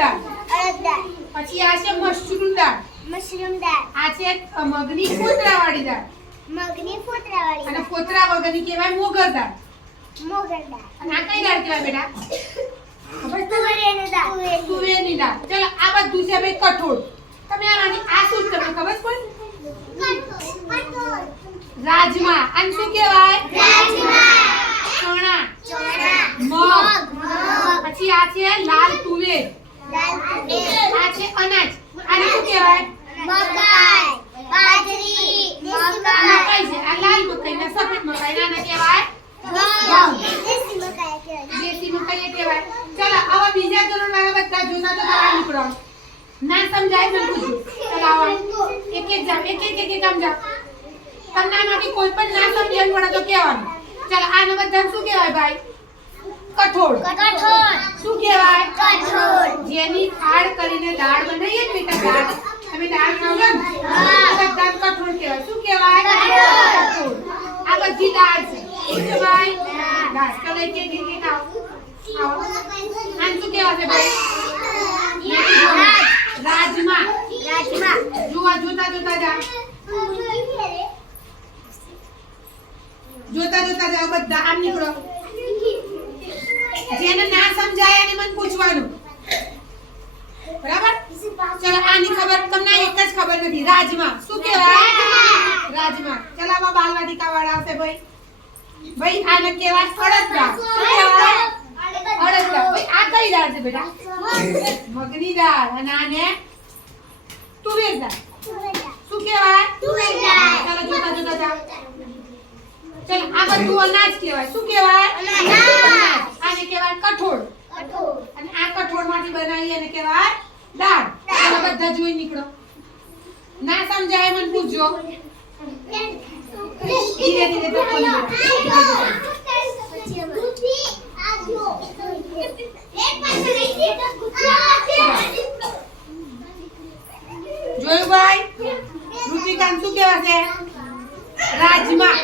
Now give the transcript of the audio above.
દાળ? અડદ દાળ. પછી આ છે મશરૂમ દાળ. મશરૂમ દાળ. આ છે મગની ફોતરાવાળી દાળ. મગની ફોતરાવાળી અને ફોતરા વગરની કહેવાય મોગર દાળ. મોગર દાળ. અને આ કઈ દાળ કહેવાય બેટા? ખબર તુવેરની દાળ. તુવેરની તુવેરની દાળ. ચલો આ બધું છે ભાઈ કઠોળ. તમે આમાંથી આ શું તમને ખબર છે? રાજમા. આને શું કહેવાય? રાજમા. ચણા. ચોળા મગ. પછી આ છે લાલ તુવેર. અનાજ આને શું કહેવાય? મકાઈ. બાજરી. મકાઈ મકાઈ. છે આ લાલ મકાઈ ને સફેદ મકાઈ ને આને કહેવાય? દેશી મકાઈ કહેવાય. દેશી મકાઈ કહેવાય. ચાલો આવા બીજા ધોરણ વાળા બધા જોતા તો બહાર નીકળો. ના સમજાય મને પૂછો ચાલો આવો. એક એક જામ એક એક એક એક જામ તમને આમાંથી કોઈ પણ ના સમજણ પડે તો કહેવાનું. ચાલો આને બધા શું કહેવાય ભાઈ? કઠોળ. કઠોળ. શું કહેવાય? કઠોળ. જેની ખાડ કરીને દાળ બનાવીએ ને બેટા દાળ. તમે દાળ ખાવ ને? હા. દાળ કઠોળ કહેવાય. શું કહેવાય? કઠોળ. આ બધી દાળ છે. શું કહેવાય? દાળ. કલે કે એક એક એક આવો આવો આને શું ભાઈ? રાજમા. રાજમા. જોવા જોતા જોતા જા જોતા જોતા જાઓ. બધા આમ નીકળો. જેને ના સમજાય એને મને પૂછવાનું. બરાબર? ચલો આની ખબર તમને એક જ ખબર નથી. રાજમાં. શું કહેવાય? રાજમાં. ચલો આમાં બાલવાટિકા વાળા આવશે ભાઈ. ભાઈ આને કહેવાય અડદ દાળ શું કહેવાય? અડદ દાળ ભાઈ આ કઈ દાળ છે બેટા? મગની. દાળ. અને આને તુવેર દાળ. શું કહેવાય? તુવેર દાળ. ચાલો જોતા જોતા જાઓ. ચલો આ બધું અનાજ કહેવાય. શું કહેવાય? અનાજ. આને કહેવાય કઠોળ. અને આ કઠોળમાંથી બનાવી એને કહેવાય દાળ બધા જોઈ નીકળો. ના સમજાય મને પૂછજો. ધીરે ધીરે તો જોયું ભાઈ? રૂપિકાન શું કેવા છે? રાજમા.